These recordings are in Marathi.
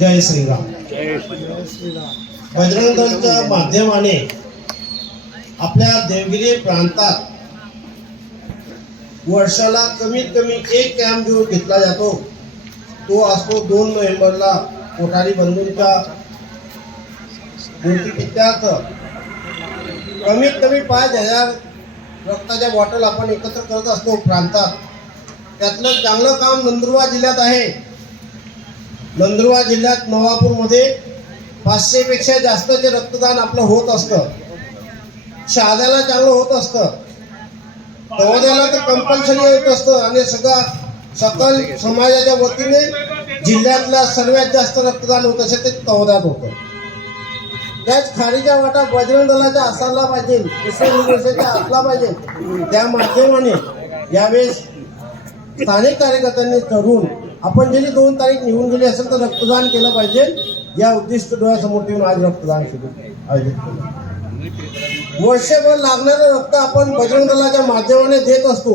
जय श्रीराम. जय श्रीराम बजरंगांच्या माध्यमाने आपल्या देवगिरी प्रांतात वर्षाला कमीत कमी एक कॅम्प जो घेतला जातो. तो असतो दोन नोव्हेंबरला कोठारी बंधूंच्या मूर्तीपित्यार्थ कमीत कमी पाच हजार रक्ताच्या बॉटल आपण एकत्र करत असतो प्रांतात. त्यातलं चांगलं काम नंदुरबार जिल्ह्यात आहे. नंदुरबार जिल्ह्यात नवापूरमध्ये पाचशेपेक्षा जास्तचे रक्तदान आपलं होत असतं. शहाद्याला चांगलं होत असतं. तवाद्याला तर कंपल्सरी येत असतं आणि सगळा सकल समाजाच्या वतीने जिल्ह्यातला सर्वात जास्त रक्तदान होत असेल ते तवद्यात होतं. त्याच खारीच्या वाटा बजरंग दलाच्या असायला पाहिजे दुसऱ्या युनिव्हर्सिटीचा असला पाहिजे त्या माध्यमाने यावेळेस स्थानिक कार्यकर्त्यांनी ठरवून आपण जरी दोन तारीख निघून गेली असेल तर रक्तदान केलं पाहिजे या उद्दिष्ट डोळ्यासमोर ठेवून आज रक्तदान सुरू आयोजित केलं. वर्षभर लागणारं रक्त आपण बजरंग दलाच्या माध्यमाने देत असतो.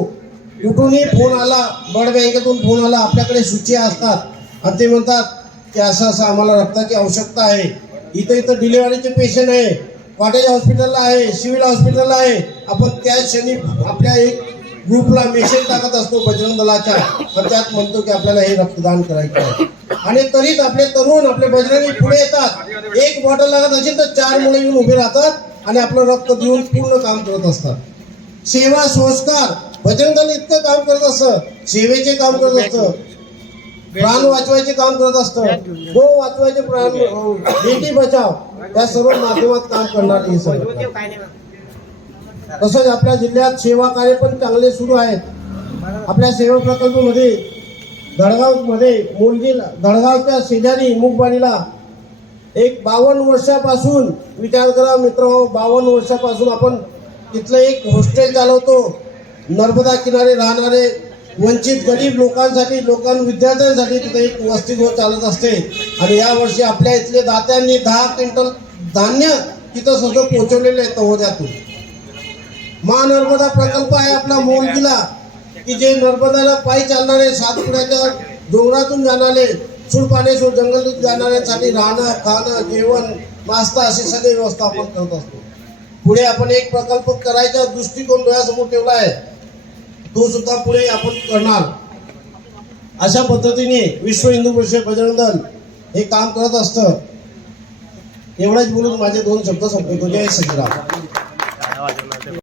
कुठूनही फोन आला ब्लड बँकेतून फोन आला आपल्याकडे सूची असतात. आणि ते म्हणतात की असं असं आम्हाला रक्ताची आवश्यकता आहे. इथं इथं डिलिव्हरीचे पेशंट आहे. कॉटेज हॉस्पिटलला आहे सिव्हिल हॉस्पिटलला आहे. आपण त्या क्षणी आपल्या एक ग्रुपला मेसेज टाकत असतो बजरंग दलाच्या. आणि त्यात म्हणतो की आपल्याला हे रक्तदान करायचं आहे. आणि तरीच आपले तरुण आपले बजरंगी पुढे येतात. एक बॉटल लागत असेल तर चार मुलं येऊन उभे राहतात. आणि आपलं रक्त देऊन पूर्ण काम करत असतात. सेवा संस्कार भजन दल इतकं काम करत असतं. सेवेचे काम करत असतं. प्राण वाचवायचे काम करत असतं. गो वाचवायचे प्राण बेटी बचाव. या सर्व माध्यमात काम करणार हे तसंच आपल्या जिल्ह्यात सेवा कार्य पण चांगले सुरू आहेत. आपल्या सेवा प्रकल्पमध्ये दडगावमध्ये मुलगीला दडगावच्या शेजारी मुखबाणीला एक बावन्न वर्षापासून विचार करा मित्र बावन्न वर्षापासून आपण तिथलं एक हॉस्टेल चालवतो. नर्मदा किनारे राहणारे वंचित गरीब लोकांसाठी लोकां विद्यार्थ्यांसाठी तिथे एक वसतिगृह चालत असते. आणि यावर्षी आपल्या इथले दात्यांनी दहा क्विंटल धान्य तिथं सगळं पोहोचवलेलं आहे तहोद्यातून महानर्मदा प्रकल्प आहे आपला मोलगीला की जे नर्मदाला पायी चालणारे सातपुड्याच्या डोंगरातून जाणारे सुरपाणेश्वर जंगल जाणाऱ्यांसाठी राहणं खाणं जेवण नाश्ता अशी सगळी व्यवस्था आपण करत असतो. पुढे आपण एक प्रकल्प करायचा दृष्टिकोन डोळ्यासमोर ठेवला आहे. तो सुद्धा पुढे आपण करणार. अशा पद्धतीने विश्व हिंदू परिषद बजरंग दल हे काम करत असतं. एवढंच बोलून माझे दोन शब्द संपवतो. जय श्रीराम.